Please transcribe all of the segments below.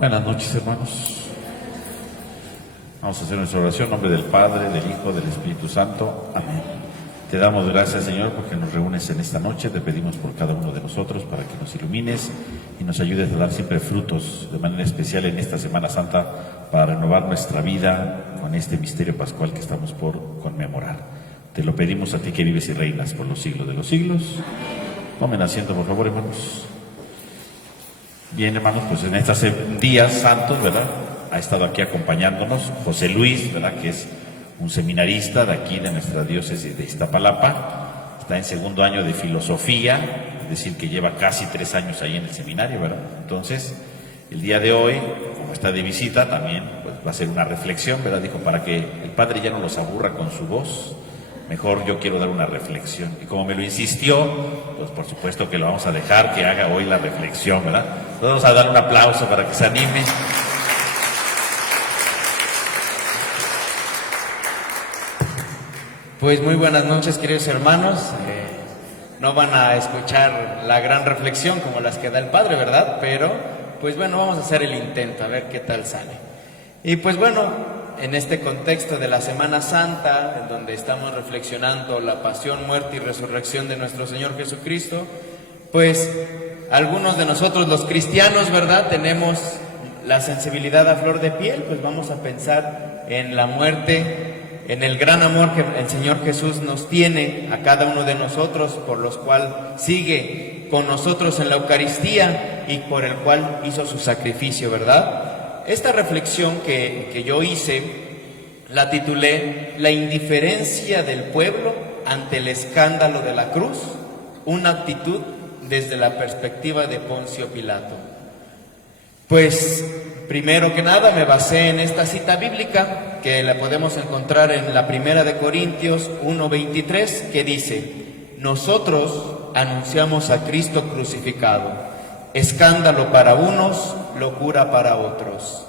Buenas noches, hermanos. Vamos a hacer nuestra oración en nombre del Padre, del Hijo, del Espíritu Santo. Amén. Te damos gracias, Señor, porque nos reúnes en esta noche. Te pedimos por cada uno de nosotros para que nos ilumines y nos ayudes a dar siempre frutos, de manera especial en esta Semana Santa, para renovar nuestra vida con este misterio pascual que estamos por conmemorar. Te lo pedimos a ti que vives y reinas por los siglos de los siglos. Tomen asiento, por favor, hermanos. Bien, hermanos, pues en estos días santos, ¿verdad?, ha estado aquí acompañándonos José Luis, ¿verdad?, que es un seminarista de aquí, de nuestra diócesis de Iztapalapa. Está en segundo año de filosofía, es decir, que lleva casi 3 años ahí en el seminario, ¿verdad? Entonces, el día de hoy, como está de visita, también pues, va a ser una reflexión, ¿verdad? Dijo, para que el Padre ya no los aburra con su voz, mejor yo quiero dar una reflexión. Y como me lo insistió, pues por supuesto que lo vamos a dejar que haga hoy la reflexión, ¿verdad? Entonces vamos a dar un aplauso para que se anime. Pues muy buenas noches, queridos hermanos. No van a escuchar la gran reflexión como las que da el Padre, ¿verdad? Pero, pues bueno, vamos a hacer el intento, a ver qué tal sale. Y pues bueno, en este contexto de la Semana Santa, en donde estamos reflexionando la pasión, muerte y resurrección de nuestro Señor Jesucristo, pues algunos de nosotros los cristianos, ¿verdad?, tenemos la sensibilidad a flor de piel, pues vamos a pensar en la muerte, en el gran amor que el Señor Jesús nos tiene a cada uno de nosotros, por los cual sigue con nosotros en la Eucaristía y por el cual hizo su sacrificio, ¿verdad? Esta reflexión que yo hice la titulé La indiferencia del pueblo ante el escándalo de la cruz, una actitud desde la perspectiva de Poncio Pilato. Pues primero que nada me basé en esta cita bíblica que la podemos encontrar en la Primera de Corintios 1:23, que dice: nosotros anunciamos a Cristo crucificado, escándalo para unos, locura para otros.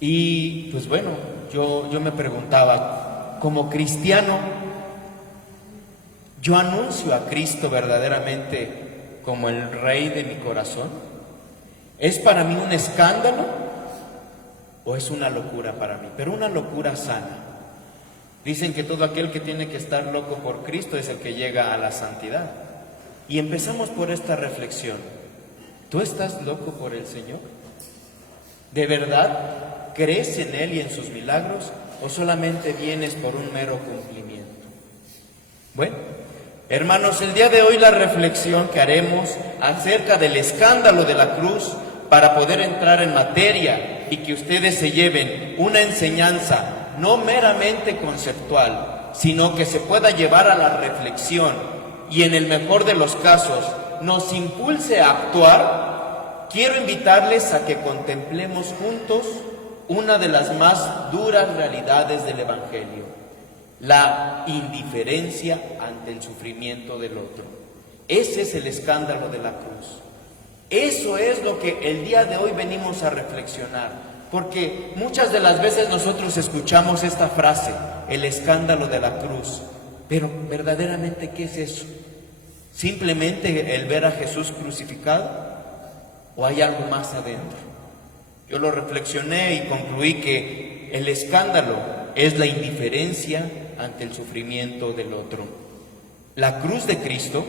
Y pues bueno, yo me preguntaba, como cristiano, ¿yo anuncio a Cristo verdaderamente como el Rey de mi corazón? ¿Es para mí un escándalo o es una locura para mí? Pero una locura sana. Dicen que todo aquel que tiene que estar loco por Cristo es el que llega a la santidad. Y empezamos por esta reflexión. ¿Tú estás loco por el Señor? ¿De verdad crees en Él y en sus milagros o solamente vienes por un mero cumplimiento? Bueno, hermanos, el día de hoy la reflexión que haremos acerca del escándalo de la cruz, para poder entrar en materia y que ustedes se lleven una enseñanza no meramente conceptual, sino que se pueda llevar a la reflexión y en el mejor de los casos nos impulse a actuar, quiero invitarles a que contemplemos juntos una de las más duras realidades del Evangelio: la indiferencia ante el sufrimiento del otro. Ese es el escándalo de la cruz. Eso es lo que el día de hoy venimos a reflexionar, porque muchas de las veces nosotros escuchamos esta frase, el escándalo de la cruz, pero verdaderamente, ¿qué es eso? ¿Simplemente el ver a Jesús crucificado o hay algo más adentro? Yo lo reflexioné y concluí que el escándalo es la indiferencia ante el sufrimiento del otro. La cruz de Cristo,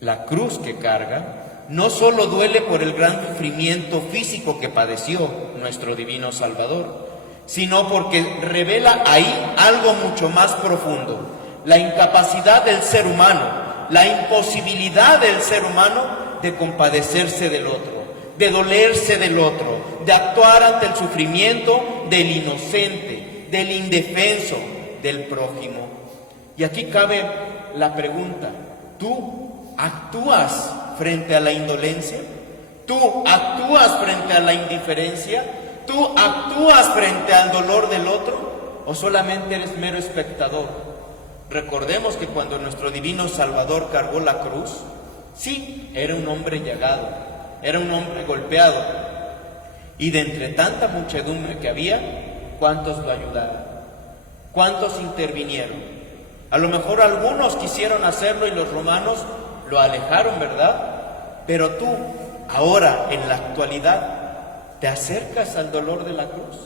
la cruz que carga, no solo duele por el gran sufrimiento físico que padeció nuestro divino Salvador, sino porque revela ahí algo mucho más profundo: la incapacidad del ser humano, la imposibilidad del ser humano de compadecerse del otro, de dolerse del otro, de actuar ante el sufrimiento del inocente, del indefenso, del prójimo. Y aquí cabe la pregunta: ¿tú actúas frente a la indolencia? ¿Tú actúas frente a la indiferencia? ¿Tú actúas frente al dolor del otro? ¿O solamente eres mero espectador? Recordemos que cuando nuestro divino Salvador cargó la cruz, sí, era un hombre llagado, era un hombre golpeado. Y de entre tanta muchedumbre que había, ¿cuántos lo ayudaron? ¿Cuántos intervinieron? A lo mejor algunos quisieron hacerlo y los romanos lo alejaron, ¿verdad? Pero tú, ahora, en la actualidad, ¿te acercas al dolor de la cruz?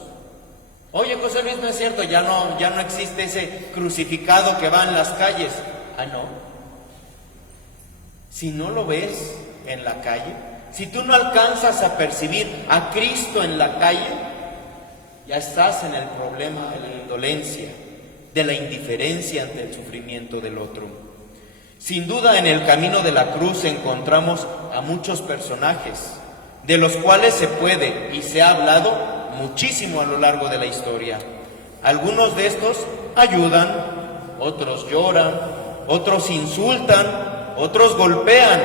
Oye, José Luis, no es cierto, ya no existe ese crucificado que va en las calles. Ah, no. Si no lo ves en la calle, si tú no alcanzas a percibir a Cristo en la calle, ya estás en el problema de la indolencia, de la indiferencia ante el sufrimiento del otro. Sin duda, en el camino de la cruz encontramos a muchos personajes, de los cuales se puede y se ha hablado muchísimo a lo largo de la historia. Algunos de estos ayudan, otros lloran, otros insultan, otros golpean,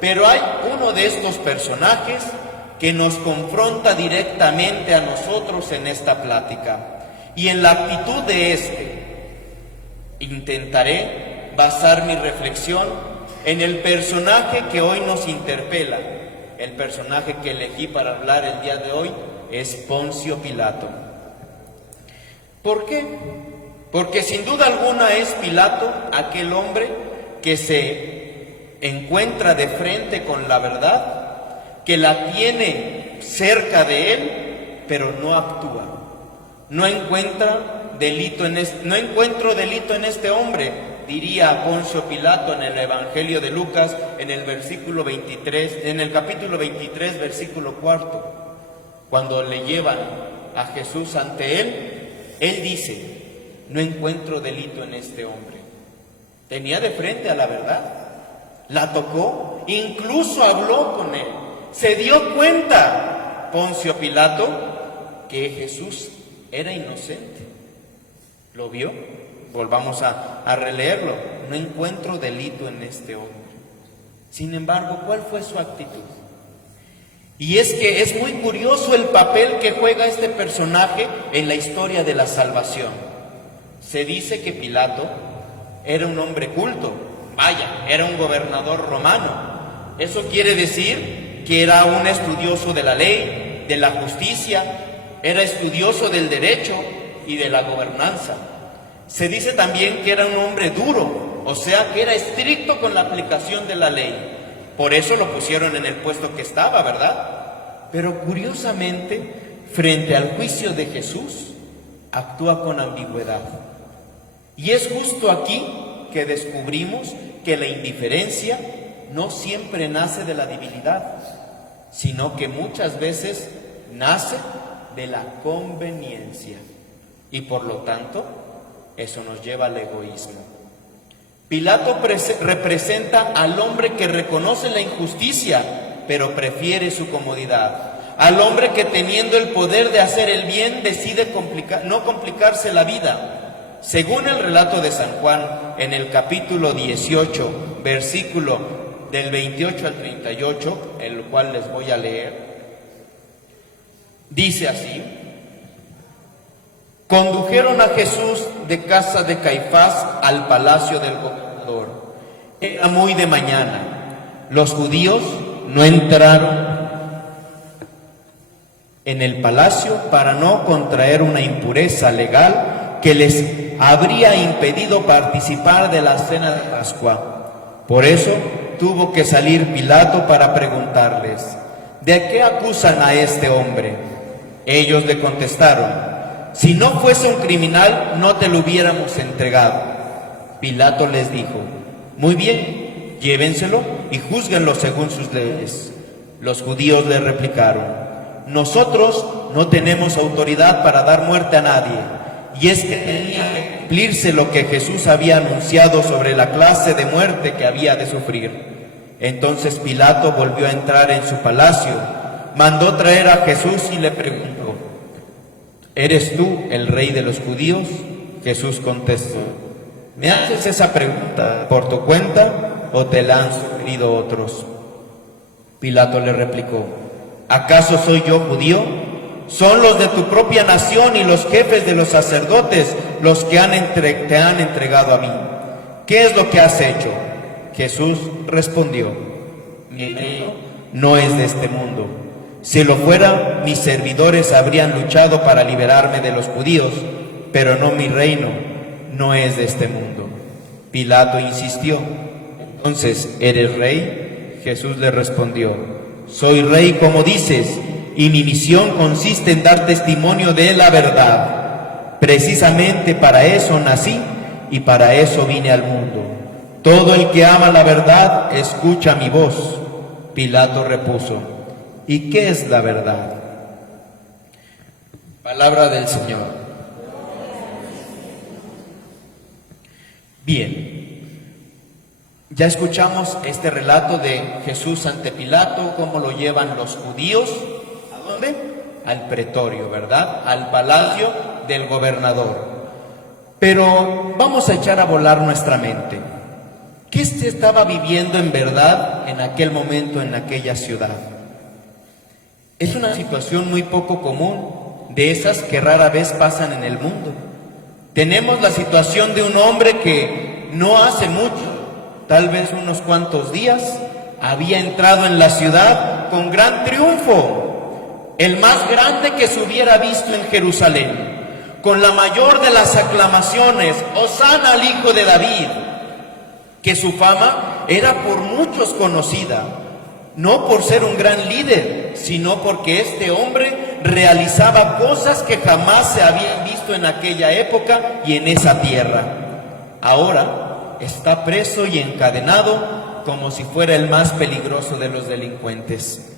pero hay uno de estos personajes que nos confronta directamente a nosotros en esta plática. Y en la actitud de intentaré basar mi reflexión en el personaje que hoy nos interpela. El personaje que elegí para hablar el día de hoy es Poncio Pilato. ¿Por qué? Porque sin duda alguna es Pilato aquel hombre que se encuentra de frente con la verdad, que la tiene cerca de él, pero no actúa. No encuentro delito en este hombre, diría Poncio Pilato en el Evangelio de Lucas, en el capítulo 23, versículo 4. Cuando le llevan a Jesús ante él dice: no encuentro delito en este hombre. Tenía de frente a la verdad, la tocó, incluso habló con él. Se dio cuenta Poncio Pilato que Jesús era inocente. ¿Lo vio? Volvamos a releerlo. No encuentro delito en este hombre. Sin embargo, ¿cuál fue su actitud? Y es que es muy curioso el papel que juega este personaje en la historia de la salvación. Se dice que Pilato era un hombre culto, vaya, era un gobernador romano. Eso quiere decir que era un estudioso de la ley, de la justicia, era estudioso del derecho y de la gobernanza. Se dice también que era un hombre duro, o sea, que era estricto con la aplicación de la ley. Por eso lo pusieron en el puesto que estaba, ¿verdad? Pero curiosamente, frente al juicio de Jesús, actúa con ambigüedad. Y es justo aquí que descubrimos que la indiferencia no siempre nace de la debilidad, sino que muchas veces nace de la conveniencia. Y por lo tanto, eso nos lleva al egoísmo. Pilato representa al hombre que reconoce la injusticia, pero prefiere su comodidad. Al hombre que, teniendo el poder de hacer el bien, decide no complicarse la vida. Según el relato de San Juan, en el capítulo 18, versículo del 28 al 38, el cual les voy a leer, dice así: condujeron a Jesús de casa de Caifás al palacio del gobernador. Era muy de mañana. Los judíos no entraron en el palacio para no contraer una impureza legal que les habría impedido participar de la cena de Pascua. Por eso tuvo que salir Pilato para preguntarles: ¿de qué acusan a este hombre? Ellos le contestaron: si no fuese un criminal, no te lo hubiéramos entregado. Pilato les dijo: muy bien, llévenselo y júzguenlo según sus leyes. Los judíos le replicaron: nosotros no tenemos autoridad para dar muerte a nadie. Y es que tenía que cumplirse lo que Jesús había anunciado sobre la clase de muerte que había de sufrir. Entonces Pilato volvió a entrar en su palacio, mandó traer a Jesús y le preguntó: ¿eres tú el rey de los judíos? Jesús contestó: ¿me haces esa pregunta por tu cuenta o te la han sugerido otros? Pilato le replicó: ¿acaso soy yo judío? Son los de tu propia nación y los jefes de los sacerdotes los que te han entregado a mí. ¿Qué es lo que has hecho? Jesús respondió: mi reino no es de este mundo. Si lo fuera, mis servidores habrían luchado para liberarme de los judíos, pero no, mi reino no es de este mundo. Pilato insistió: entonces, ¿eres rey? Jesús le respondió: soy rey como dices. y mi misión consiste en dar testimonio de la verdad. Precisamente para eso nací y para eso vine al mundo. Todo el que ama la verdad escucha mi voz. Pilato repuso: ¿y qué es la verdad? Palabra del Señor. Bien, ya escuchamos este relato de Jesús ante Pilato, cómo lo llevan los judíos. ¿A dónde? Al pretorio, ¿verdad? Al palacio del gobernador. Pero vamos a echar a volar nuestra mente. ¿Qué se estaba viviendo en verdad en aquel momento, en aquella ciudad? Es una situación muy poco común, de esas que rara vez pasan en el mundo. Tenemos la situación de un hombre que no hace mucho, tal vez unos cuantos días, había entrado en la ciudad con gran triunfo, el más grande que se hubiera visto en Jerusalén, con la mayor de las aclamaciones: Hosana al Hijo de David, que su fama era por muchos conocida, no por ser un gran líder, sino porque este hombre realizaba cosas que jamás se habían visto en aquella época y en esa tierra. Ahora está preso y encadenado como si fuera el más peligroso de los delincuentes.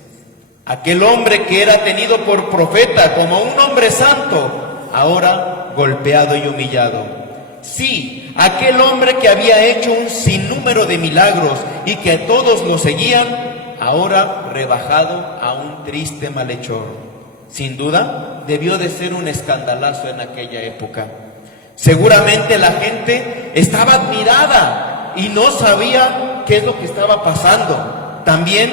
Aquel hombre que era tenido por profeta como un hombre santo, ahora golpeado y humillado. Sí, aquel hombre que había hecho un sinnúmero de milagros y que todos lo seguían, ahora rebajado a un triste malhechor. Sin duda, debió de ser un escandalazo en aquella época. Seguramente la gente estaba admirada y no sabía qué es lo que estaba pasando. También,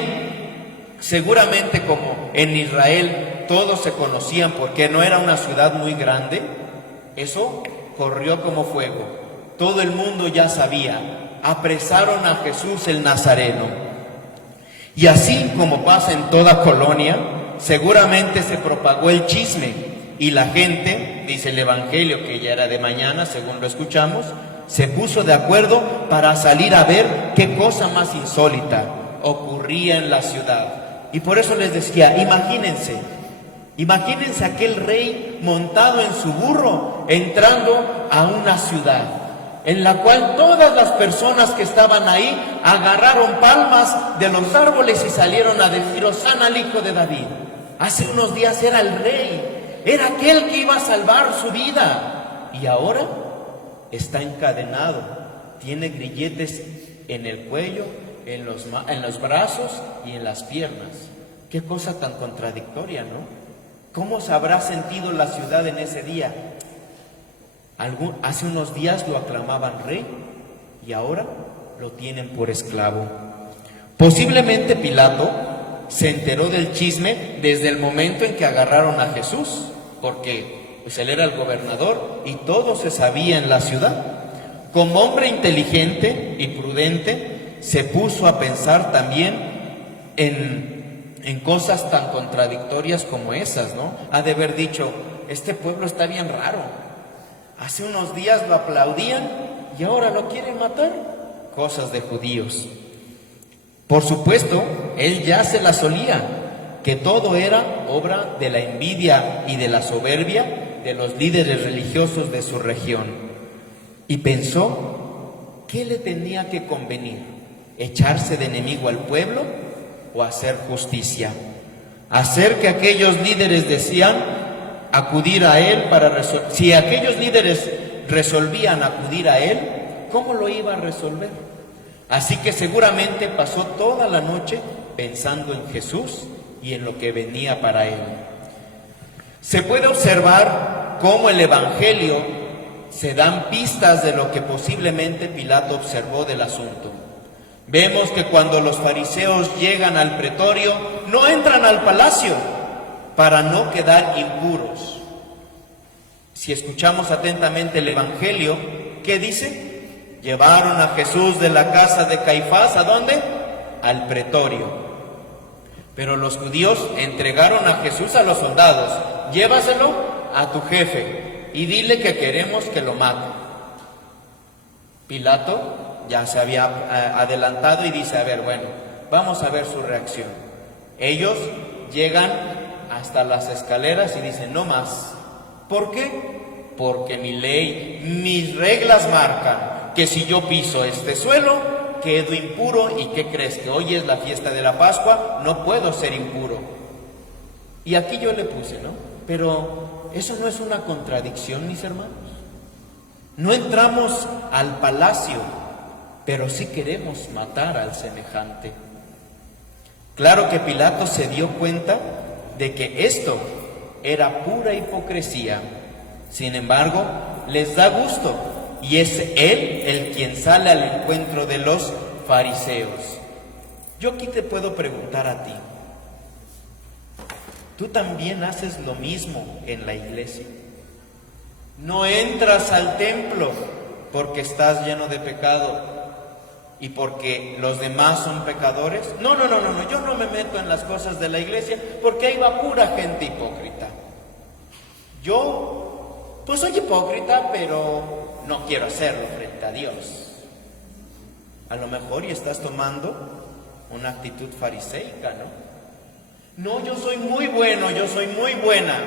seguramente como en Israel todos se conocían porque no era una ciudad muy grande, eso corrió como fuego. Todo el mundo ya sabía. Apresaron a Jesús el Nazareno. Y así como pasa en toda colonia, seguramente se propagó el chisme y la gente, dice el Evangelio que ya era de mañana, según lo escuchamos, se puso de acuerdo para salir a ver qué cosa más insólita ocurría en la ciudad. Y por eso les decía, imagínense aquel rey montado en su burro, entrando a una ciudad en la cual todas las personas que estaban ahí agarraron palmas de los árboles y salieron a decir: Hosana al Hijo de David. Hace unos días era el rey, era aquel que iba a salvar su vida, y ahora está encadenado, tiene grilletes en el cuello, en los brazos y en las piernas. Qué cosa tan contradictoria, ¿no? ¿Cómo se habrá sentido la ciudad en ese día? Hace unos días lo aclamaban rey y ahora lo tienen por esclavo. Posiblemente Pilato se enteró del chisme desde el momento en que agarraron a Jesús, porque pues él era el gobernador y todo se sabía en la ciudad. Como hombre inteligente y prudente, se puso a pensar también en cosas tan contradictorias como esas, ¿no? Ha de haber dicho: este pueblo está bien raro. Hace unos días lo aplaudían y ahora lo quieren matar. Cosas de judíos. Por supuesto, él ya se la solía, que todo era obra de la envidia y de la soberbia de los líderes religiosos de su región. Y pensó, ¿qué le tenía que convenir? ¿Echarse de enemigo al pueblo o hacer justicia? Hacer que aquellos líderes decían acudir a él para resolver. Si aquellos líderes resolvían acudir a él, ¿cómo lo iba a resolver? Así que seguramente pasó toda la noche pensando en Jesús y en lo que venía para él. Se puede observar cómo el Evangelio se dan pistas de lo que posiblemente Pilato observó del asunto. Vemos que cuando los fariseos llegan al pretorio, no entran al palacio para no quedar impuros. Si escuchamos atentamente el Evangelio, ¿qué dice? Llevaron a Jesús de la casa de Caifás, ¿a dónde? Al pretorio. Pero los judíos entregaron a Jesús a los soldados: llévaselo a tu jefe y dile que queremos que lo mate. Pilato ya se había adelantado y dice: a ver, bueno, vamos a ver su reacción. Ellos llegan hasta las escaleras y dice, no más. ¿Por qué? Porque mi ley, mis reglas marcan que si yo piso este suelo, quedo impuro. ¿Y qué crees? Que hoy es la fiesta de la Pascua, no puedo ser impuro. Y aquí yo le puse, ¿no? Pero eso no es una contradicción, mis hermanos. No entramos al palacio, pero sí queremos matar al semejante. Claro que Pilato se dio cuenta de que esto era pura hipocresía. Sin embargo, les da gusto y es él el quien sale al encuentro de los fariseos. Yo aquí te puedo preguntar a ti, ¿tú también haces lo mismo en la iglesia? ¿No entras al templo porque estás lleno de pecado y porque los demás son pecadores? No, yo no me meto en las cosas de la iglesia porque ahí va pura gente hipócrita. Yo, pues soy hipócrita, pero no quiero hacerlo frente a Dios. A lo mejor y estás tomando una actitud fariseica, ¿no? No, yo soy muy bueno, yo soy muy buena.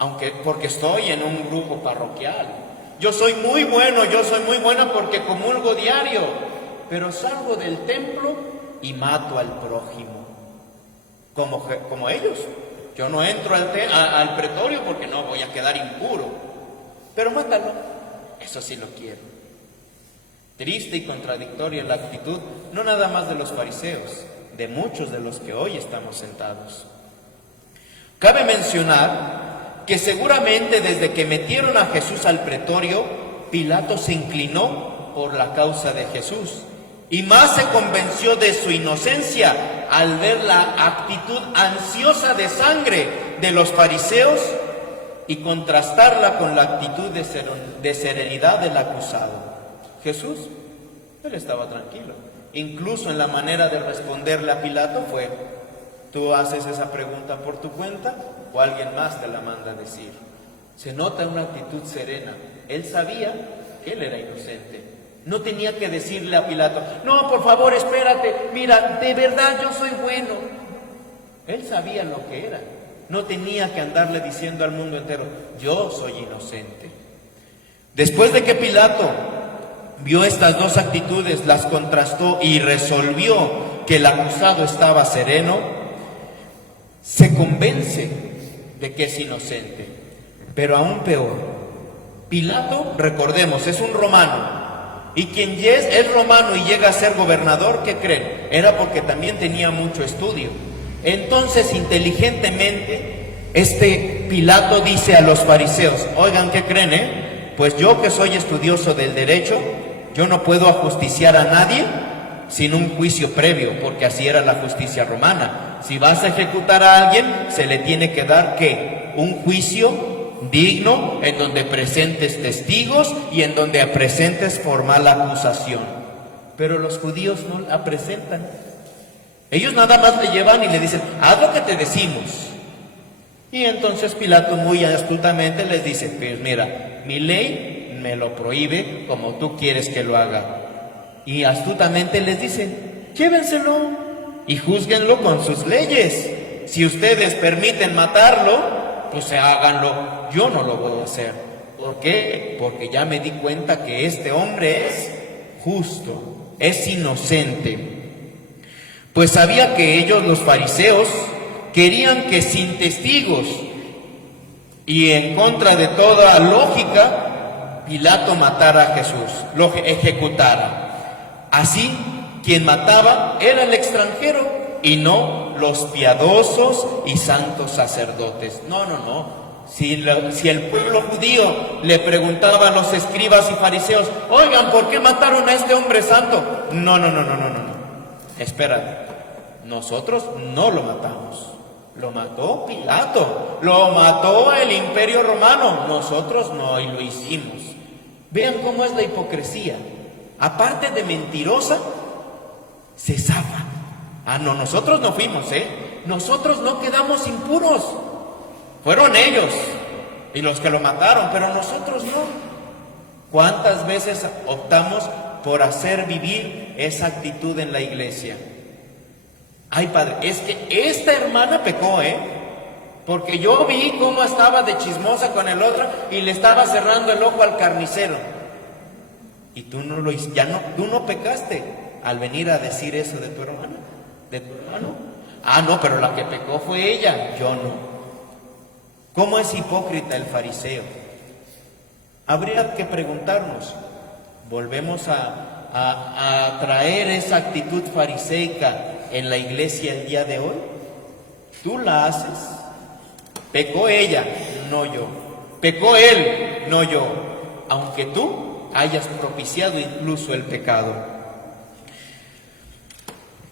Aunque porque estoy en un grupo parroquial. Yo soy muy bueno, yo soy muy buena porque comulgo diario. Pero salgo del templo y mato al prójimo. Como ellos. Yo no entro al pretorio porque no voy a quedar impuro. Pero mátalo. Eso sí lo quiero. Triste y contradictoria la actitud, no nada más de los fariseos, de muchos de los que hoy estamos sentados. Cabe mencionar que seguramente desde que metieron a Jesús al pretorio, Pilato se inclinó por la causa de Jesús y más se convenció de su inocencia al ver la actitud ansiosa de sangre de los fariseos y contrastarla con la actitud de serenidad del acusado. Jesús, él estaba tranquilo. Incluso en la manera de responderle a Pilato fue: ¿tú haces esa pregunta por tu cuenta o alguien más te la manda a decir? Se nota una actitud serena. Él sabía que él era inocente. No tenía que decirle a Pilato: no, por favor, espérate, mira, de verdad yo soy bueno. Él sabía lo que era. No tenía que andarle diciendo al mundo entero: yo soy inocente. Después de que Pilato vio estas dos actitudes, las contrastó y resolvió que el acusado estaba sereno, se convence de que es inocente. Pero aún peor, Pilato, recordemos, es un romano, y quien es romano y llega a ser gobernador, ¿qué creen? Era porque también tenía mucho estudio. Entonces, inteligentemente, Pilato dice a los fariseos: oigan, ¿qué creen? Pues yo, que soy estudioso del derecho, yo no puedo ajusticiar a nadie sin un juicio previo, porque así era la justicia romana. Si vas a ejecutar a alguien, se le tiene que dar, ¿qué? Un juicio digno, en donde presentes testigos y en donde presentes formal acusación. Pero los judíos no la presentan. Ellos nada más le llevan y le dicen: haz lo que te decimos. Y entonces Pilato muy astutamente les dice: pues mira, mi ley me lo prohíbe como tú quieres que lo haga. Y astutamente les dice: llévenselo y júzguenlo con sus leyes. Si ustedes permiten matarlo, pues háganlo. Yo no lo voy a hacer. ¿Por qué? Porque ya me di cuenta que este hombre es justo, es inocente. Pues sabía que ellos, los fariseos, querían que sin testigos y en contra de toda lógica, Pilato matara a Jesús, lo ejecutara. Así, quien mataba era el extranjero y no los piadosos y santos sacerdotes. No. Si el pueblo judío le preguntaba a los escribas y fariseos: oigan, ¿por qué mataron a este hombre santo? No. Espera, nosotros no lo matamos. Lo mató Pilato, lo mató el Imperio Romano. Nosotros no, y lo hicimos. Vean cómo es la hipocresía. Aparte de mentirosa, se zafa. No, nosotros no fuimos, nosotros no quedamos impuros. Fueron ellos y los que lo mataron, pero nosotros no. ¿Cuántas veces optamos por hacer vivir esa actitud en la iglesia? Ay, padre, es que esta hermana pecó, porque yo vi cómo estaba de chismosa con el otro y le estaba cerrando el ojo al carnicero. Y tú no lo hiciste, tú no pecaste al venir a decir eso de tu hermana, de tu hermano. Ah, no, pero la que pecó fue ella, yo no. ¿Cómo es hipócrita el fariseo? Habría que preguntarnos, ¿volvemos a traer esa actitud fariseica en la iglesia el día de hoy? ¿Tú la haces? Pecó ella, no yo. Pecó él, no yo. Aunque tú hayas propiciado incluso el pecado.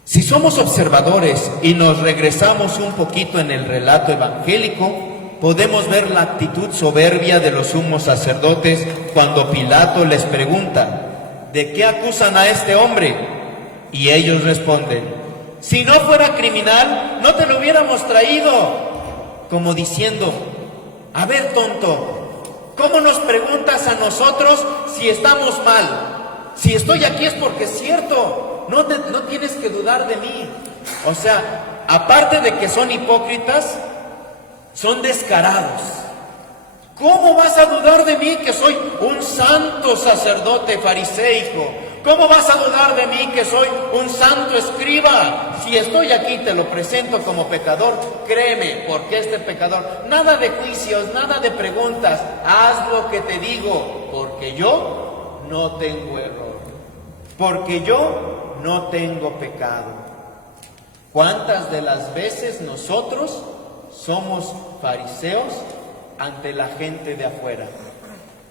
Si somos observadores y nos regresamos un poquito en el relato evangélico, podemos ver la actitud soberbia de los sumos sacerdotes cuando Pilato les pregunta, ¿de qué acusan a este hombre? Y ellos responden, si no fuera criminal, no te lo hubiéramos traído. Como diciendo, a ver, tonto, ¿cómo nos preguntas a nosotros si estamos mal? Si estoy aquí es porque es cierto, no tienes que dudar de mí. O sea, aparte de que son hipócritas, son descarados. ¿Cómo vas a dudar de mí que soy un santo sacerdote fariseico? ¿Cómo vas a dudar de mí que soy un santo escriba? Si estoy aquí te lo presento como pecador, créeme, porque este pecador, nada de juicios, nada de preguntas, haz lo que te digo, porque yo no tengo error, porque yo no tengo pecado. ¿Cuántas de las veces nosotros somos fariseos ante la gente de afuera?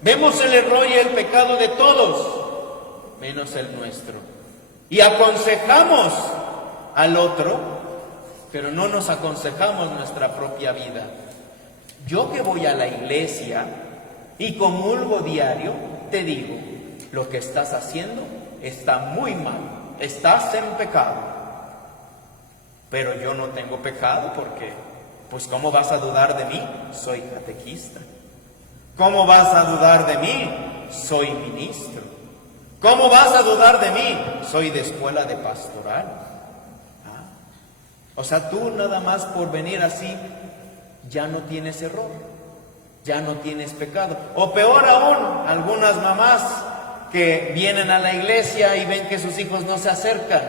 Vemos el error y el pecado de todos, menos el nuestro. Y aconsejamos al otro, pero no nos aconsejamos nuestra propia vida. Yo que voy a la iglesia y comulgo diario, te digo, lo que estás haciendo está muy mal, estás en pecado. Pero yo no tengo pecado porque, pues ¿cómo vas a dudar de mí? Soy catequista. ¿Cómo vas a dudar de mí? Soy ministro. ¿Cómo vas a dudar de mí? Soy de escuela de pastoral. O sea, tú nada más por venir así, ya no tienes error, ya no tienes pecado. O peor aún, algunas mamás que vienen a la iglesia y ven que sus hijos no se acercan.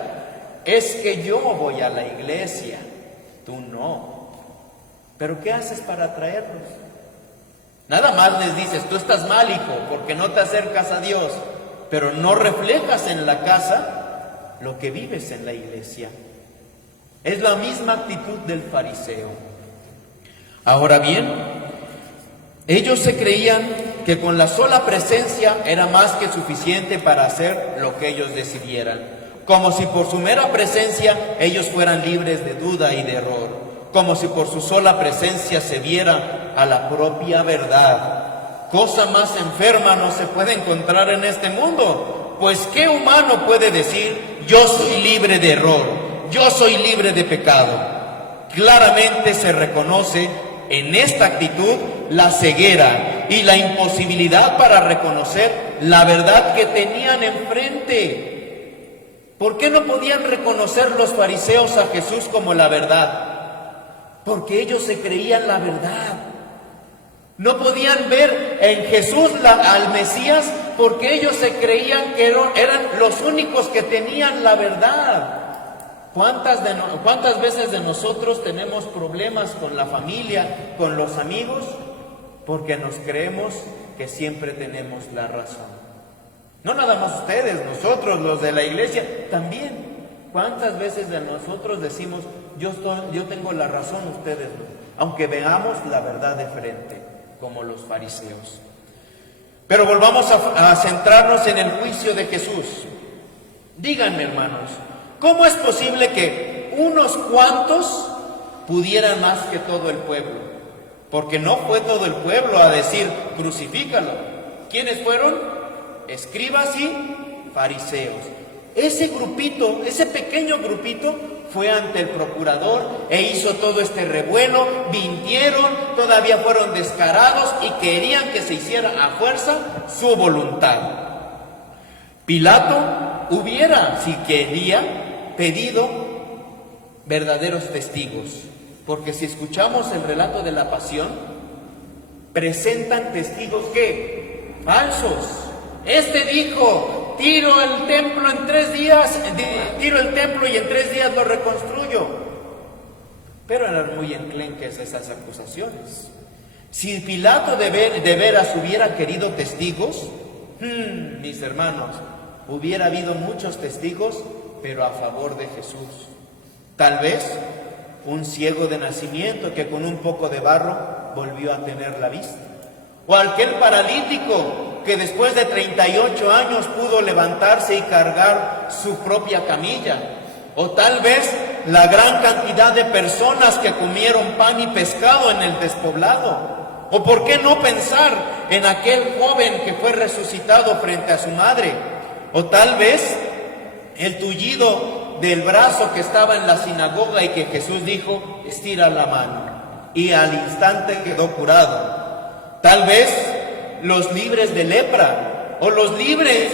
Es que yo voy a la iglesia, tú no. ¿Pero qué haces para atraerlos? Nada más les dices, tú estás mal, hijo, porque no te acercas a Dios, pero no reflejas en la casa lo que vives en la iglesia. Es la misma actitud del fariseo. Ahora bien, ellos se creían que con la sola presencia era más que suficiente para hacer lo que ellos decidieran, como si por su mera presencia ellos fueran libres de duda y de error, como si por su sola presencia se viera a la propia verdad. Cosa más enferma no se puede encontrar en este mundo, pues ¿qué humano puede decir, yo soy libre de error, yo soy libre de pecado? Claramente se reconoce en esta actitud la ceguera y la imposibilidad para reconocer la verdad que tenían enfrente. ¿Por qué no podían reconocer los fariseos a Jesús como la verdad? Porque ellos se creían la verdad. No podían ver en Jesús al Mesías porque ellos se creían que eran los únicos que tenían la verdad. ¿Cuántas veces de nosotros tenemos problemas con la familia, con los amigos? Porque nos creemos que siempre tenemos la razón. No nada más ustedes, nosotros los de la iglesia también. ¿Cuántas veces de nosotros decimos, yo tengo la razón, ustedes no? Aunque veamos la verdad de frente, como los fariseos. Pero volvamos a centrarnos en el juicio de Jesús. Díganme, hermanos, ¿cómo es posible que unos cuantos pudieran más que todo el pueblo? Porque no fue todo el pueblo a decir, crucifícalo. ¿Quiénes fueron? Escribas y fariseos. Ese grupito, ese pequeño grupito, fue ante el procurador e hizo todo este revuelo, mintieron, todavía fueron descarados y querían que se hiciera a fuerza su voluntad. Pilato hubiera, si quería, pedido verdaderos testigos, porque si escuchamos el relato de la pasión, presentan testigos que falsos. Este dijo: tiro el templo en 3 días, tiro el templo y en 3 días lo reconstruyo. Pero eran muy enclenques esas acusaciones. Si Pilato de veras hubiera querido testigos, mis hermanos, hubiera habido muchos testigos, pero a favor de Jesús. Tal vez un ciego de nacimiento que con un poco de barro volvió a tener la vista. O aquel paralítico que después de 38 años pudo levantarse y cargar su propia camilla. O tal vez la gran cantidad de personas que comieron pan y pescado en el despoblado. O por qué no pensar en aquel joven que fue resucitado frente a su madre. O tal vez el tullido del brazo que estaba en la sinagoga y que Jesús dijo: estira la mano, y al instante quedó curado. Tal vez los libres de lepra, o los libres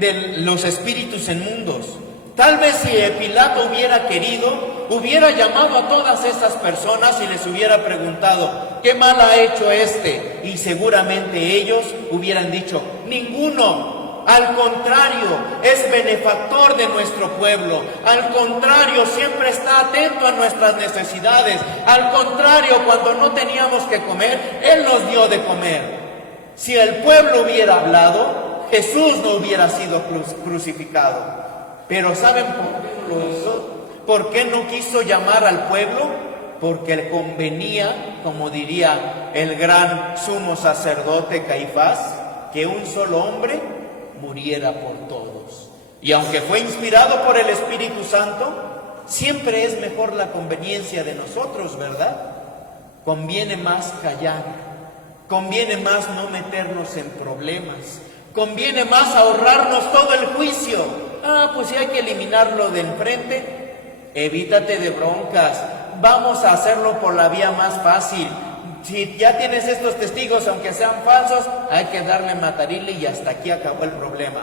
de los espíritus inmundos. Tal vez si Pilato hubiera querido, hubiera llamado a todas esas personas y les hubiera preguntado: ¿qué mal ha hecho este? Y seguramente ellos hubieran dicho: ninguno. Al contrario, es benefactor de nuestro pueblo. Al contrario, siempre está atento a nuestras necesidades. Al contrario, cuando no teníamos que comer, Él nos dio de comer. Si el pueblo hubiera hablado, Jesús no hubiera sido crucificado. Pero ¿saben por qué no lo hizo? ¿Por qué no quiso llamar al pueblo? Porque le convenía, como diría el gran sumo sacerdote Caifás, que un solo hombre muriera por todos. Y aunque fue inspirado por el Espíritu Santo, siempre es mejor la conveniencia de nosotros, ¿verdad? Conviene más callar, conviene más no meternos en problemas, conviene más ahorrarnos todo el juicio. Pues si hay que eliminarlo de enfrente, evítate de broncas, vamos a hacerlo por la vía más fácil. Si ya tienes estos testigos, aunque sean falsos, hay que darle matarile y hasta aquí acabó el problema.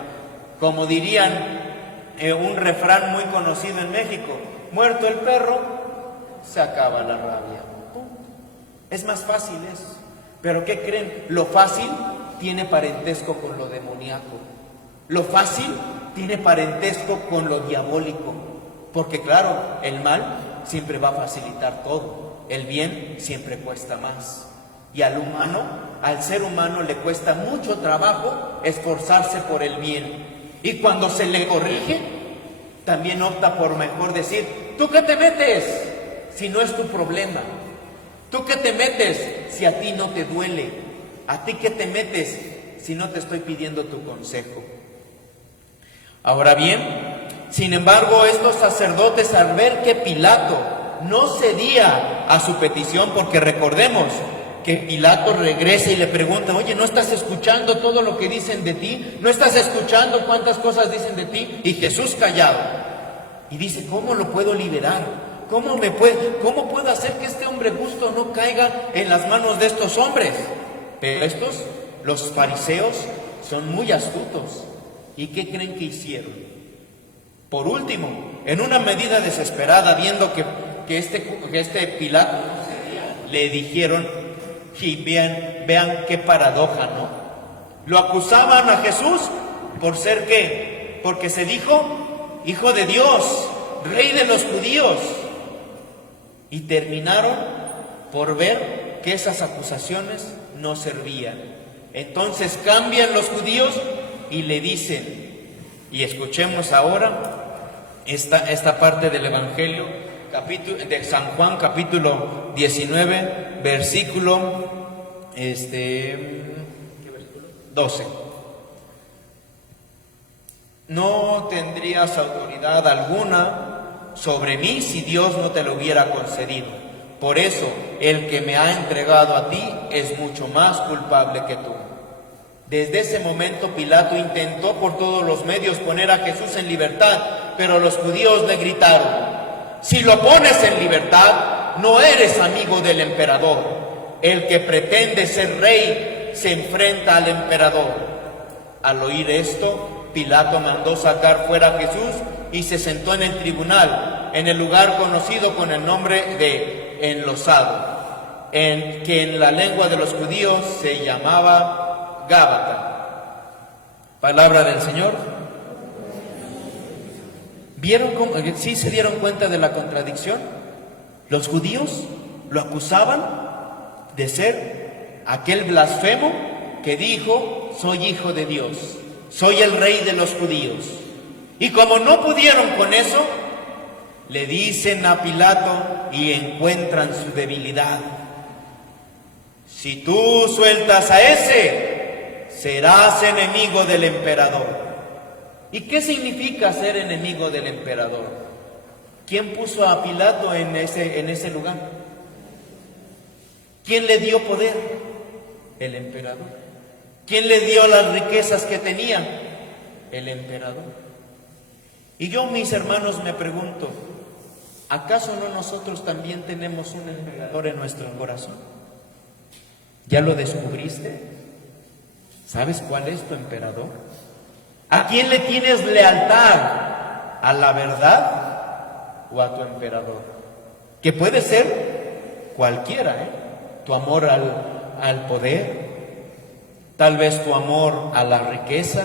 Como dirían un refrán muy conocido en México: muerto el perro, se acaba la rabia. Es más fácil eso. Pero ¿qué creen? Lo fácil tiene parentesco con lo demoníaco. Lo fácil tiene parentesco con lo diabólico. Porque claro, el mal siempre va a facilitar todo. El bien siempre cuesta más. Y al ser humano le cuesta mucho trabajo esforzarse por el bien. Y cuando se le corrige, también opta por mejor decir: ¿tú qué te metes si no es tu problema? ¿Tú qué te metes si a ti no te duele? ¿A ti qué te metes si no te estoy pidiendo tu consejo? Ahora bien, sin embargo, estos sacerdotes, al ver que Pilato no cedía a su petición, porque recordemos que Pilato regresa y le pregunta: oye, ¿no estás escuchando todo lo que dicen de ti? ¿No estás escuchando cuántas cosas dicen de ti? Y Jesús callado. Y dice: ¿cómo lo puedo liberar? ¿Cómo puedo hacer que este hombre justo no caiga en las manos de estos hombres? Pero estos, los fariseos, son muy astutos. ¿Y qué creen que hicieron? Por último, en una medida desesperada, viendo que este Pilato le dijeron: y vean qué paradoja, ¿no? Lo acusaban a Jesús por ser ¿qué? Porque se dijo Hijo de Dios, Rey de los judíos. Y terminaron por ver que esas acusaciones no servían. Entonces cambian los judíos y le dicen, y escuchemos ahora esta parte del Evangelio de San Juan, capítulo 19, versículo 12. No tendrías autoridad alguna sobre mí si Dios no te lo hubiera concedido. Por eso, el que me ha entregado a ti es mucho más culpable que tú. Desde ese momento Pilato intentó por todos los medios poner a Jesús en libertad, pero los judíos le gritaron: si lo pones en libertad, no eres amigo del emperador. El que pretende ser rey se enfrenta al emperador. Al oír esto, Pilato mandó sacar fuera a Jesús y se sentó en el tribunal. en el lugar conocido con el nombre de enlosado, que en la lengua de los judíos se llamaba Gábata. Palabra del Señor. ¿Vieron cómo? ¿Sí se dieron cuenta de la contradicción? Los judíos lo acusaban de ser aquel blasfemo que dijo: soy hijo de Dios, soy el rey de los judíos. Y como no pudieron con eso, le dicen a Pilato y encuentran su debilidad: si tú sueltas a ese, serás enemigo del emperador. ¿Y qué significa ser enemigo del emperador? ¿Quién puso a Pilato en ese lugar? ¿Quién le dio poder? El emperador. ¿Quién le dio las riquezas que tenía? El emperador. Y yo, mis hermanos, me pregunto, ¿acaso no nosotros también tenemos un emperador en nuestro corazón? ¿Ya lo descubriste? ¿Sabes cuál es tu emperador? ¿A quién le tienes lealtad? ¿A la verdad o a tu emperador? Que puede ser cualquiera, Tu amor al poder, tal vez tu amor a la riqueza,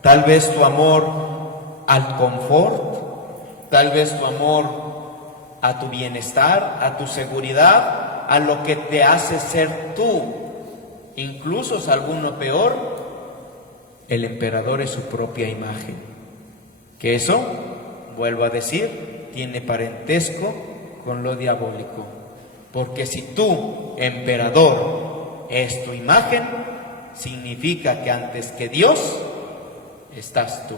tal vez tu amor al confort, tal vez tu amor a tu bienestar, a tu seguridad, a lo que te hace ser tú. Incluso es alguno peor, el emperador es su propia imagen. Que eso, vuelvo a decir, tiene parentesco con lo diabólico. Porque si tú, emperador, es tu imagen, significa que antes que Dios estás tú.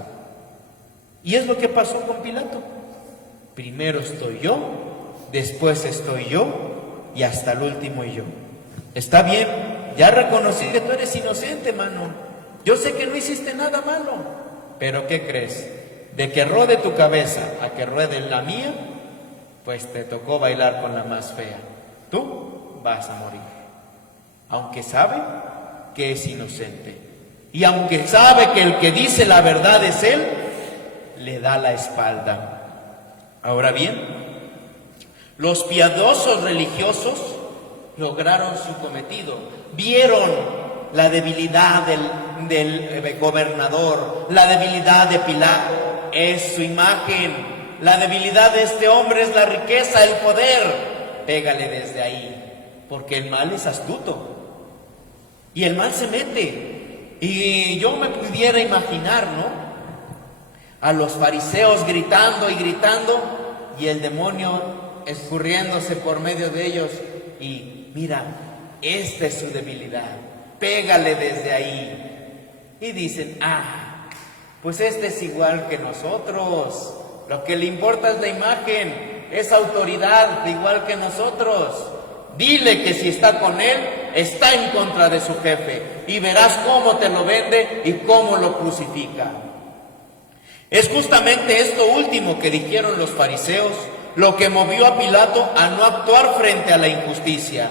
Y es lo que pasó con Pilato. Primero estoy yo, después estoy yo y hasta el último yo. Está bien, ya reconocí que tú eres inocente, mano. Yo sé que no hiciste nada malo, pero ¿qué crees? De que rode tu cabeza a que ruede la mía, pues te tocó bailar con la más fea. Tú vas a morir, aunque sabe que es inocente. Y aunque sabe que el que dice la verdad es él, le da la espalda. Ahora bien, los piadosos religiosos lograron su cometido. Vieron la debilidad del gobernador, la debilidad de Pilato, es su imagen. La debilidad de este hombre es la riqueza, el poder. Pégale desde ahí, porque el mal es astuto. Y el mal se mete. Y yo me pudiera imaginar, ¿no? A los fariseos gritando y gritando, y el demonio escurriéndose por medio de ellos. Y mira, esta es su debilidad. Pégale desde ahí. Y dicen, pues este es igual que nosotros. Lo que le importa es la imagen. Es autoridad igual que nosotros. Dile que si está con él, está en contra de su jefe. Y verás cómo te lo vende y cómo lo crucifica. Es justamente esto último que dijeron los fariseos lo que movió a Pilato a no actuar frente a la injusticia.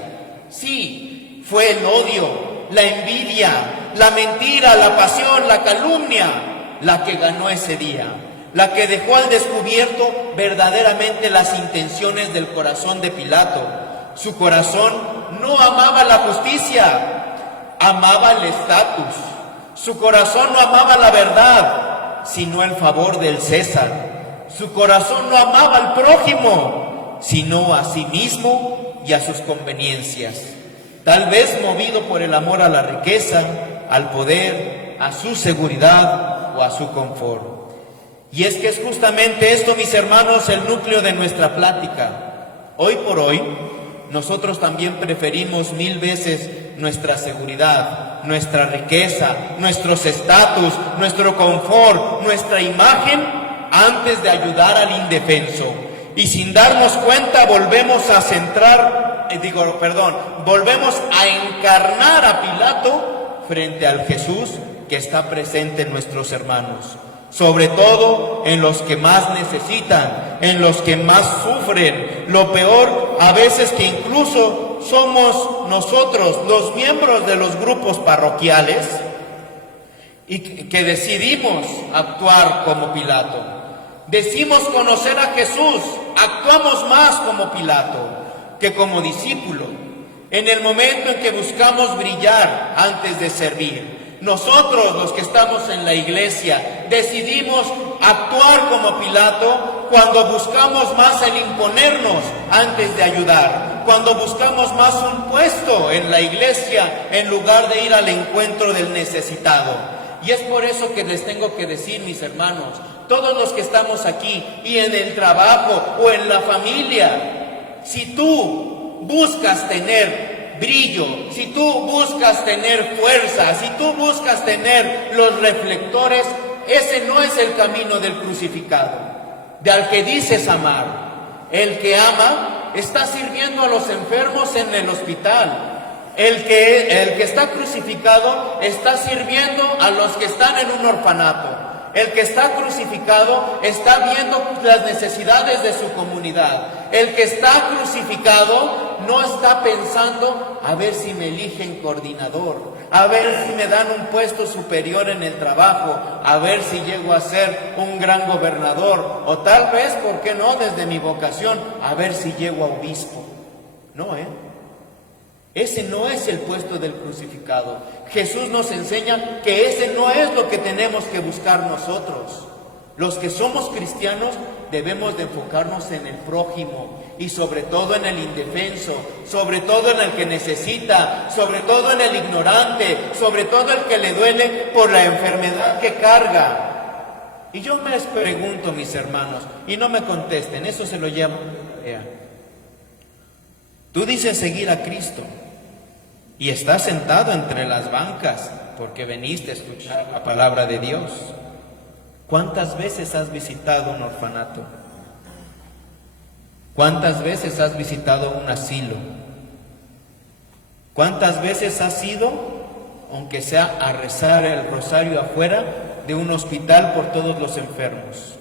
Sí, fue el odio, la envidia, la mentira, la pasión, la calumnia, la que ganó ese día, la que dejó al descubierto verdaderamente las intenciones del corazón de Pilato. Su corazón no amaba la justicia, amaba el estatus. Su corazón no amaba la verdad, sino el favor del César. Su corazón no amaba al prójimo, sino a sí mismo y a sus conveniencias. Tal vez movido por el amor a la riqueza, al poder, a su seguridad o a su confort. Y es que es justamente esto, mis hermanos, el núcleo de nuestra plática. Hoy por hoy, nosotros también preferimos 1000 veces nuestra seguridad, nuestra riqueza, nuestros estatus, nuestro confort, nuestra imagen, antes de ayudar al indefenso. Y sin darnos cuenta volvemos a volvemos a encarnar a Pilato frente al Jesús que está presente en nuestros hermanos. Sobre todo en los que más necesitan, en los que más sufren. Lo peor, a veces que incluso somos nosotros, los miembros de los grupos parroquiales, y que decidimos actuar como Pilato. decimos conocer a Jesús, actuamos más como Pilato que como discípulo. En el momento en que buscamos brillar antes de servir, nosotros los que estamos en la iglesia decidimos actuar como Pilato cuando buscamos más el imponernos antes de ayudar, cuando buscamos más un puesto en la iglesia en lugar de ir al encuentro del necesitado. Y es por eso que les tengo que decir, mis hermanos, todos los que estamos aquí y en el trabajo o en la familia, si tú buscas tener brillo, si tú buscas tener fuerza, si tú buscas tener los reflectores, ese no es el camino del crucificado, de al que dices amar. El que ama está sirviendo a los enfermos en el hospital. El que está crucificado está sirviendo a los que están en un orfanato. El que está crucificado está viendo las necesidades de su comunidad. El que está crucificado no está pensando a ver si me eligen coordinador, a ver si me dan un puesto superior en el trabajo, a ver si llego a ser un gran gobernador, o tal vez, ¿por qué no?, desde mi vocación, a ver si llego a obispo. No, ese no es el puesto del crucificado. Jesús nos enseña que ese no es lo que tenemos que buscar nosotros. Los que somos cristianos debemos de enfocarnos en el prójimo y sobre todo en el indefenso, sobre todo en el que necesita, sobre todo en el ignorante, sobre todo el que le duele por la enfermedad que carga. Y yo me pregunto, mis hermanos, y no me contesten, eso se lo llama. Tú dices seguir a Cristo y estás sentado entre las bancas porque veniste a escuchar la palabra de Dios. ¿Cuántas veces has visitado un orfanato? ¿Cuántas veces has visitado un asilo? ¿Cuántas veces has ido, aunque sea a rezar el rosario afuera de un hospital por todos los enfermos?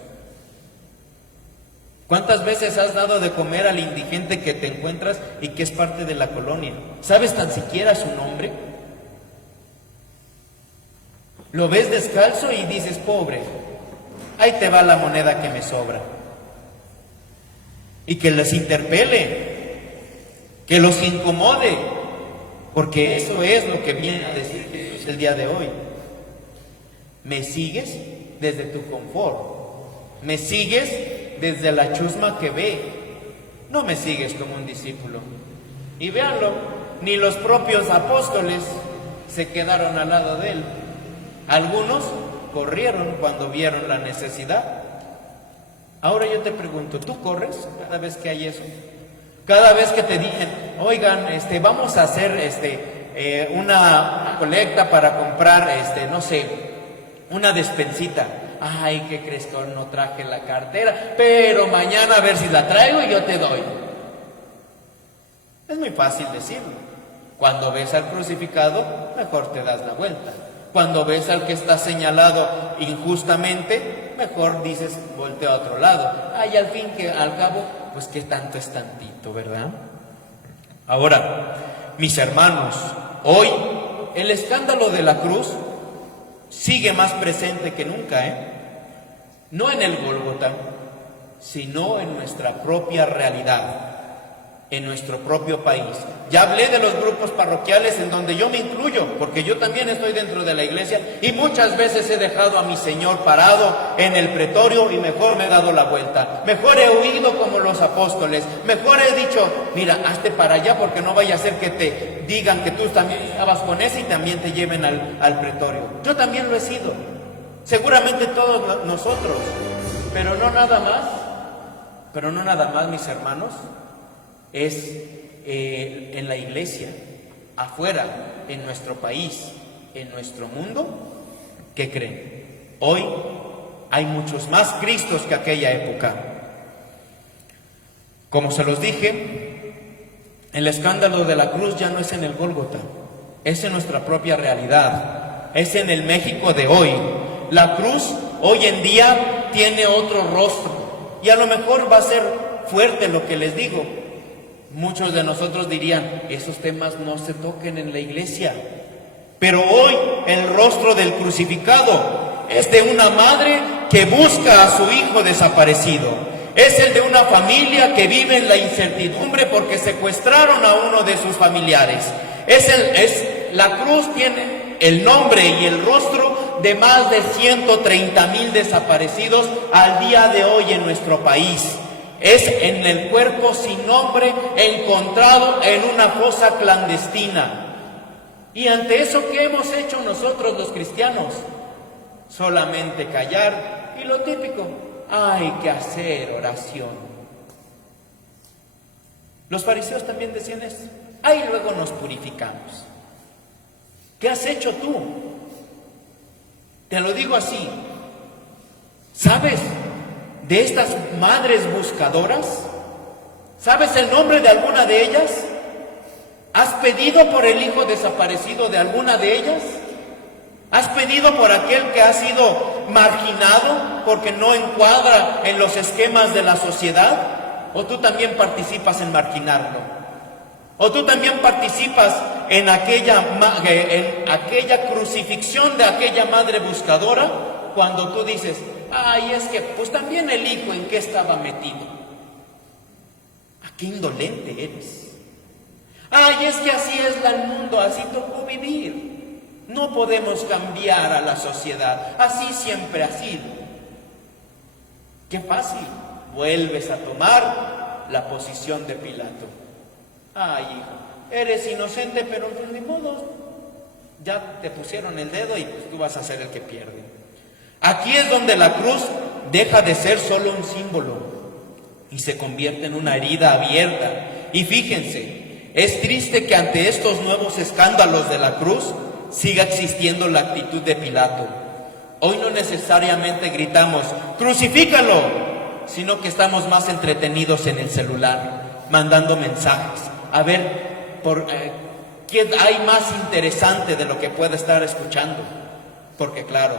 ¿Cuántas veces has dado de comer al indigente que te encuentras y que es parte de la colonia? ¿Sabes tan siquiera su nombre? Lo ves descalzo y dices, pobre, ahí te va la moneda que me sobra. Y que les interpele, que los incomode, porque eso es lo que viene a decir Jesús el día de hoy. ¿Me sigues desde tu confort? ¿Me sigues desde la chusma que ve? No me sigues como un discípulo. Y véanlo, ni los propios apóstoles se quedaron al lado de él. Algunos corrieron cuando vieron la necesidad. Ahora yo te pregunto, ¿tú corres cada vez que hay eso? Cada vez que te dicen, oigan, vamos a hacer una colecta para comprar, no sé, una despensita. Ay, ¿qué crees que no traje la cartera? Pero mañana a ver si la traigo y yo te doy. Es muy fácil decirlo. Cuando ves al crucificado, mejor te das la vuelta. Cuando ves al que está señalado injustamente, mejor dices, voltea a otro lado. Ay, al fin que al cabo, pues qué tanto es tantito, ¿verdad? Ahora, mis hermanos, hoy el escándalo de la cruz sigue más presente que nunca, no en el Gólgota, sino en nuestra propia realidad, en nuestro propio país. Ya hablé de los grupos parroquiales en donde yo me incluyo, porque yo también estoy dentro de la iglesia y muchas veces he dejado a mi Señor parado en el pretorio y mejor me he dado la vuelta. Mejor he huido como los apóstoles. Mejor he dicho, mira, hazte para allá porque no vaya a ser que te digan que tú también estabas con ese y también te lleven al pretorio. Yo también lo he sido. Seguramente todos nosotros. Pero no nada más, mis hermanos, es en la iglesia, afuera, en nuestro país, en nuestro mundo. ¿Qué creen? Hoy hay muchos más Cristos que aquella época. Como se los dije, el escándalo de la cruz ya no es en el Gólgota, es en nuestra propia realidad, es en el México de hoy. La cruz hoy en día tiene otro rostro y a lo mejor va a ser fuerte lo que les digo. Muchos de nosotros dirían, esos temas no se toquen en la iglesia. Pero hoy el rostro del crucificado es de una madre que busca a su hijo desaparecido. Es el de una familia que vive en la incertidumbre porque secuestraron a uno de sus familiares. La cruz tiene el nombre y el rostro de más de 130,000 desaparecidos al día de hoy en nuestro país. Es en el cuerpo sin nombre encontrado en una fosa clandestina. Y ante eso, ¿qué hemos hecho nosotros los cristianos? Solamente callar y lo típico, hay que hacer oración. Los fariseos también decían eso. Ahí luego nos purificamos. ¿Qué has hecho tú? Te lo digo así. ¿Sabes de estas madres buscadoras? ¿Sabes el nombre de alguna de ellas? ¿Has pedido por el hijo desaparecido de alguna de ellas? ¿Has pedido por aquel que ha sido marginado porque no encuadra en los esquemas de la sociedad? ¿O tú también participas en marginarlo? ¿O tú también participas en aquella crucifixión de aquella madre buscadora cuando tú dices, ay, es que pues también el hijo en qué estaba metido? ¿A qué indolente eres? Ay, es que así es el mundo, así tocó vivir. No podemos cambiar a la sociedad, así siempre ha sido. Qué fácil, vuelves a tomar la posición de Pilato. Ay, hijo, eres inocente, pero ni modo, ya te pusieron el dedo y pues tú vas a ser el que pierde. Aquí es donde la cruz deja de ser solo un símbolo y se convierte en una herida abierta. Y fíjense, es triste que ante estos nuevos escándalos de la cruz siga existiendo la actitud de Pilato. Hoy no necesariamente gritamos, ¡crucifícalo!, sino que estamos más entretenidos en el celular, mandando mensajes, a ver qué hay más interesante de lo que pueda estar escuchando. Porque claro,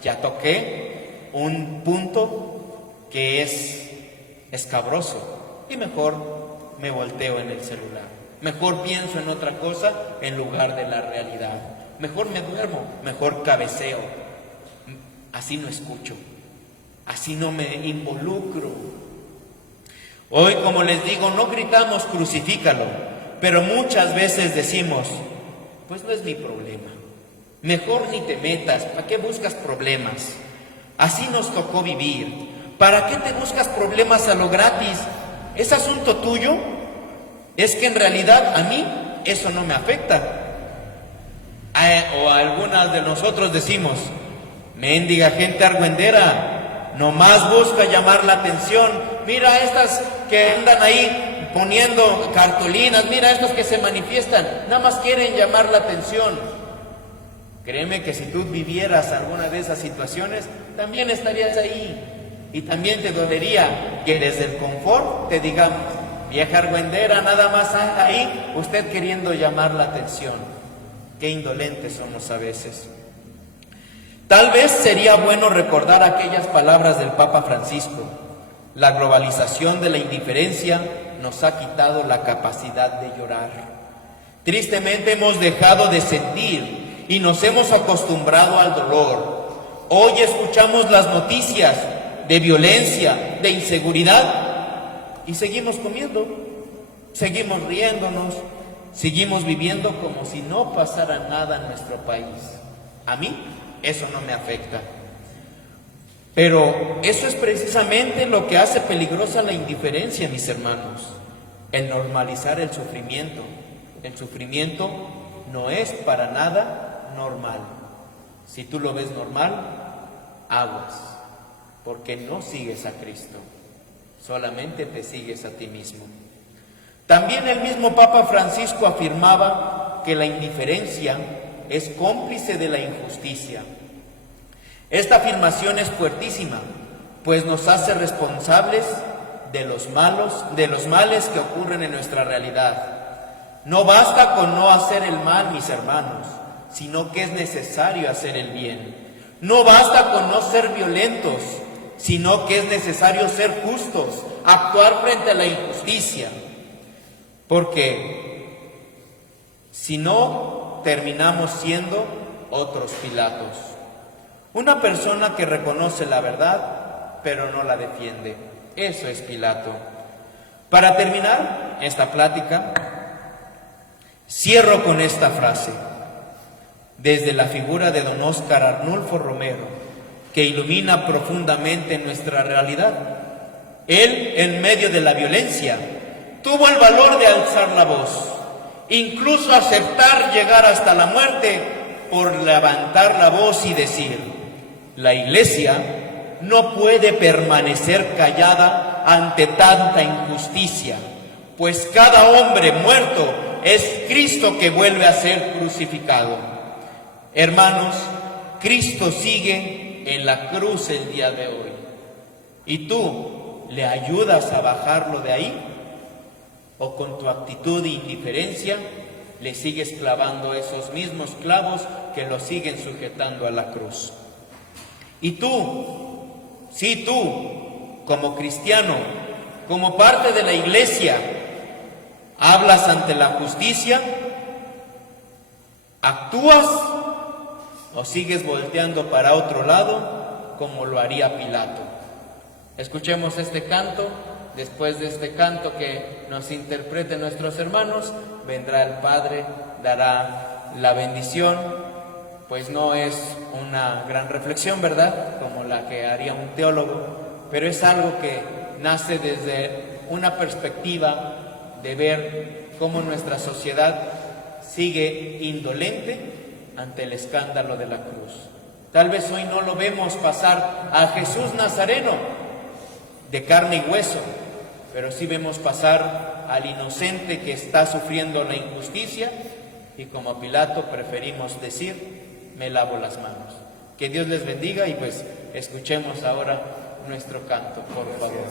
ya toqué un punto que es escabroso y mejor me volteo en el celular. Mejor pienso en otra cosa en lugar de la realidad. Mejor me duermo, mejor cabeceo. Así no escucho, así no me involucro. Hoy, como les digo, no gritamos crucifícalo, pero muchas veces decimos, pues no es mi problema. Mejor ni te metas, ¿para qué buscas problemas? Así nos tocó vivir. ¿Para qué te buscas problemas a lo gratis? ¿Es asunto tuyo? Es que en realidad a mí eso no me afecta. O algunas de nosotros decimos, mendiga gente argüendera, nomás busca llamar la atención. Mira estas que andan ahí poniendo cartulinas, mira estos que se manifiestan, nada más quieren llamar la atención. Créeme que si tú vivieras alguna de esas situaciones, también estarías ahí. Y también te dolería que desde el confort te digan, vieja argüendera, nada más anda ahí, usted queriendo llamar la atención. Qué indolentes somos a veces. Tal vez sería bueno recordar aquellas palabras del Papa Francisco. La globalización de la indiferencia nos ha quitado la capacidad de llorar. Tristemente hemos dejado de sentir y nos hemos acostumbrado al dolor. Hoy escuchamos las noticias de violencia, de inseguridad y seguimos comiendo, seguimos riéndonos, seguimos viviendo como si no pasara nada en nuestro país. A mí eso no me afecta. Pero eso es precisamente lo que hace peligrosa la indiferencia, mis hermanos. El normalizar el sufrimiento. El sufrimiento no es para nada normal. Si tú lo ves normal, aguas, porque no sigues a Cristo, solamente te sigues a ti mismo. También el mismo Papa Francisco afirmaba que la indiferencia es cómplice de la injusticia. Esta afirmación es fuertísima, pues nos hace responsables de los males que ocurren en nuestra realidad. No basta con no hacer el mal, mis hermanos, sino que es necesario hacer el bien. No basta con no ser violentos, sino que es necesario ser justos, actuar frente a la injusticia. Porque si no, terminamos siendo otros Pilatos. Una persona que reconoce la verdad, pero no la defiende. Eso es Pilato. Para terminar esta plática, cierro con esta frase, desde la figura de don Óscar Arnulfo Romero, que ilumina profundamente nuestra realidad. Él, en medio de la violencia, tuvo el valor de alzar la voz, incluso aceptar llegar hasta la muerte por levantar la voz y decir: la Iglesia no puede permanecer callada ante tanta injusticia, pues cada hombre muerto es Cristo que vuelve a ser crucificado. Hermanos, Cristo sigue en la cruz el día de hoy. ¿Y tú le ayudas a bajarlo de ahí? ¿O con tu actitud de indiferencia le sigues clavando esos mismos clavos que lo siguen sujetando a la cruz? Y tú, sí tú, como cristiano, como parte de la Iglesia, ¿hablas ante la justicia? ¿Actúas? ¿O sigues volteando para otro lado como lo haría Pilato? Escuchemos este canto. Después de este canto que nos interpreten nuestros hermanos, vendrá el Padre, dará la bendición. Pues no es una gran reflexión, ¿verdad?, como la que haría un teólogo, pero es algo que nace desde una perspectiva de ver cómo nuestra sociedad sigue indolente ante el escándalo de la cruz. Tal vez hoy no lo vemos pasar a Jesús Nazareno de carne y hueso, pero sí vemos pasar al inocente que está sufriendo la injusticia, y como Pilato preferimos decir: me lavo las manos. Que Dios les bendiga, y pues escuchemos ahora nuestro canto, por favor.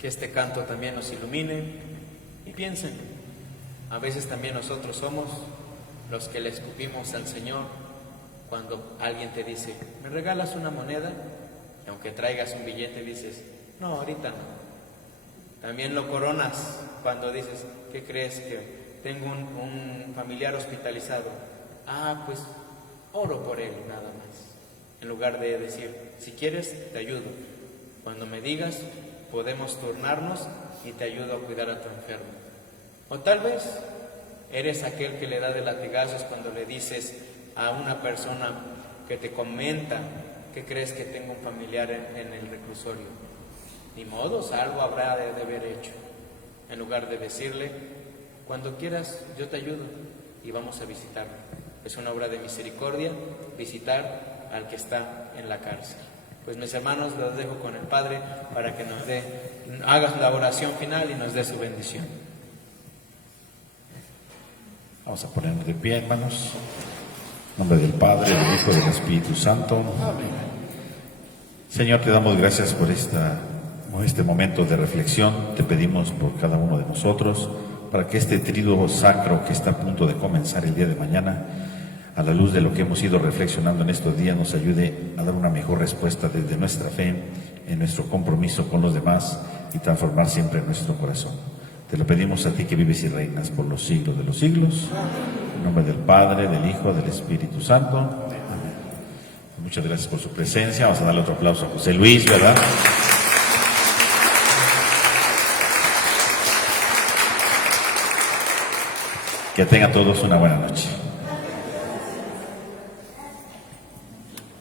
que este canto también nos ilumine y piensen, a veces también nosotros somos los que le escupimos al Señor cuando alguien te dice, ¿me regalas una moneda? Y aunque traigas un billete dices, no, ahorita no. También lo coronas cuando dices, ¿qué crees? Que tengo un familiar hospitalizado. Ah, pues oro por él nada más. En lugar de decir, si quieres, te ayudo. Cuando me digas, podemos turnarnos y te ayudo a cuidar a tu enfermo. O tal vez eres aquel que le da de latigazos cuando le dices a una persona que te comenta que crees que tengo un familiar en el reclusorio. Ni modo, algo habrá de haber hecho. En lugar de decirle, cuando quieras, yo te ayudo y vamos a visitarlo. Es una obra de misericordia visitar al que está en la cárcel. Pues mis hermanos, los dejo con el Padre para que nos haga la oración final y nos dé su bendición. Vamos a ponernos de pie, hermanos. En nombre del Padre, del Hijo y del Espíritu Santo. Amén. Señor, te damos gracias por este momento de reflexión. Te pedimos por cada uno de nosotros, para que este tríduo sacro que está a punto de comenzar el día de mañana, a la luz de lo que hemos ido reflexionando en estos días, nos ayude a dar una mejor respuesta desde nuestra fe, en nuestro compromiso con los demás y transformar siempre nuestro corazón. Te lo pedimos a ti que vives y reinas por los siglos de los siglos. En nombre del Padre, del Hijo, del Espíritu Santo. Amén. Muchas gracias por su presencia. Vamos a darle otro aplauso a José Luis, ¿verdad? Que tengan todos una buena noche.